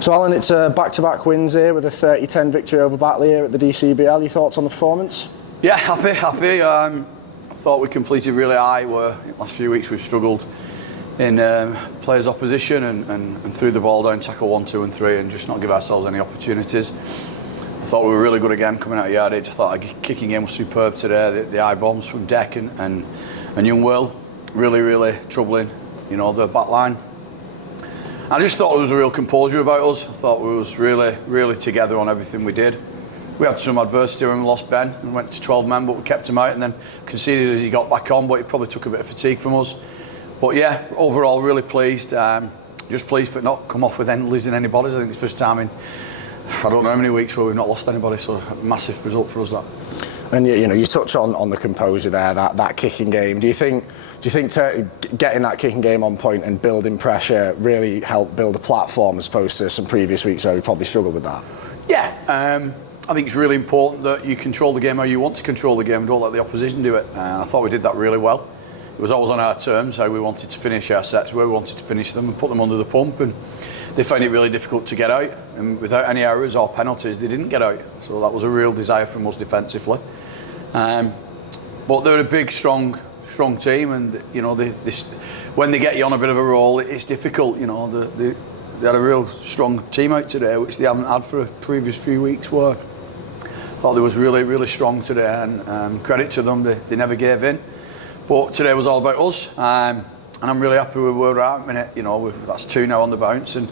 So Alan, it's back-to-back wins here with a 30-10 victory over Batley here at the DCBL. Your thoughts on the performance? Yeah, happy. I thought we completed really high. Where in the last few weeks we've struggled in players' opposition and threw the ball down, tackle 1, 2 and 3 and just not give ourselves any opportunities. I thought we were really good again coming out of yardage. I thought our kicking game was superb today. The high bombs from Deck and young Will, really troubling, the back line. I just thought there was a real composure about us. I thought we was really together on everything we did. We had some adversity when we lost Ben and went to 12 men, but we kept him out and then conceded as he got back on, but he probably took a bit of fatigue from us. But yeah, overall really pleased. Just pleased for not come off with losing any bodies. I think it's the first time in I don't know how many weeks where we've not lost anybody, so a massive result for us that. And you touch on the composure there, that kicking game. Do you think getting that kicking game on point and building pressure really helped build a platform as opposed to some previous weeks where we probably struggled with that? Yeah, I think it's really important that you control the game how you want to control the game and don't let the opposition do it. I thought we did that really well. It was always on our terms how we wanted to finish our sets, where we wanted to finish them and put them under the pump, and they found it really difficult to get out, and without any errors or penalties they didn't get out, so that was a real desire from us defensively. But they're a big strong team, and when they get you on a bit of a roll it's difficult. They had a real strong team out today, which they haven't had for a previous few weeks. Where I thought they was really strong today, and credit to them, they never gave in. But today was all about us, and I'm really happy with where we're at. That's 2 now on the bounce, and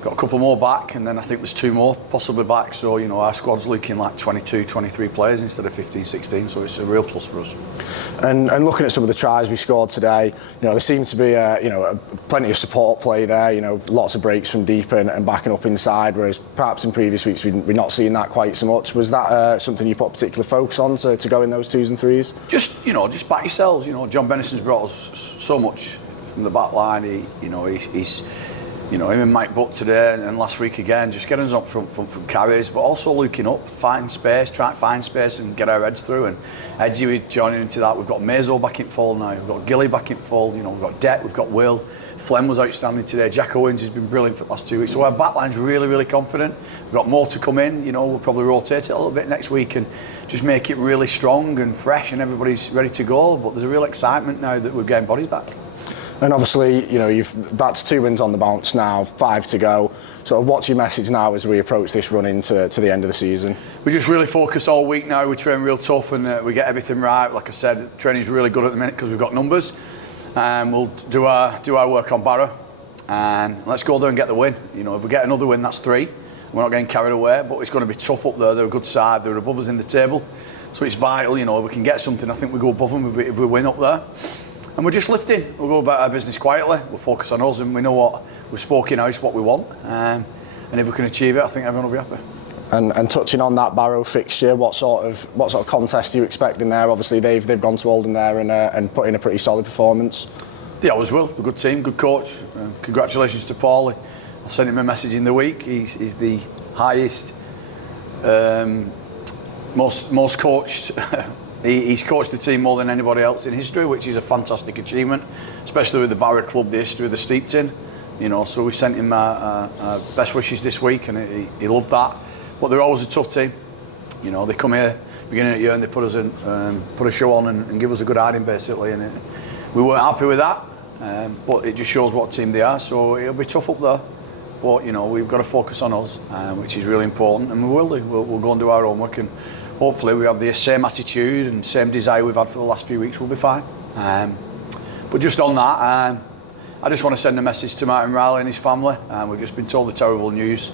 got a couple more back, and then I think there's 2 more possibly back. So our squad's looking like 22, 23 players instead of 15, 16. So it's a real plus for us. And looking at some of the tries we scored today, there seems to be plenty of support play there. Lots of breaks from deep and backing up inside, whereas perhaps in previous weeks we're not seeing that quite so much. Was that something you put particular focus on to go in those 2s and 3s? Just back yourselves. John Bennison's brought us so much from the back line. He's him and Mike Butt today and last week again, just getting us up from carries, but also looking up, trying to find space and get our heads through. And Edgy, we're joining into that. We've got Mazo back in full now, we've got Gilly back in full, we've got Deck, we've got Will. Flem was outstanding today. Jack Owens has been brilliant for the last 2 weeks. So our backline's really confident. We've got more to come in. We'll probably rotate it a little bit next week and just make it really strong and fresh, and everybody's ready to go. But there's a real excitement now that we're getting bodies back. And obviously, that's 2 wins on the bounce now, 5 to go. So what's your message now as we approach this run into the end of the season? We just really focus all week now. We train real tough and we get everything right. Like I said, training's really good at the minute because we've got numbers. We'll do our work on Barrow and let's go there and get the win. If we get another win, that's 3. We're not getting carried away, but it's going to be tough up there. They're a good side. They're above us in the table. So it's vital, if we can get something, I think we go above them if we win up there. And we're just lifting. We'll go about our business quietly. We'll focus on us, and we know what we've spoken out, what we want. And if we can achieve it, I think everyone will be happy. And touching on that Barrow fixture, what sort of contest are you expecting there? Obviously, they've gone to Oldham there and put in a pretty solid performance. They always will. They're a good team, good coach. Congratulations to Paul. I sent him a message in the week. He's the highest, most coached. He's coached the team more than anybody else in history, which is a fantastic achievement, especially with the Barrow club, the history they're steeped in. So we sent him our best wishes this week, and he loved that. But they're always a tough team. They come here beginning of the year and they put us in, put a show on and give us a good hiding basically, and we weren't happy with that. But it just shows what team they are. So it'll be tough up there. But we've got to focus on us, which is really important, and we will do. We'll go and do our homework, and hopefully we have the same attitude and same desire we've had for the last few weeks. We'll be fine. But just on that, I just want to send a message to Martin Riley and his family. We've just been told the terrible news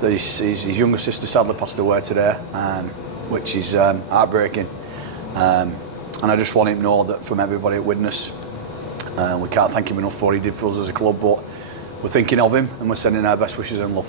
that his younger sister sadly passed away today, which is heartbreaking. And I just want him to know that from everybody at Widnes, we can't thank him enough for what he did for us as a club, but we're thinking of him and we're sending our best wishes and love.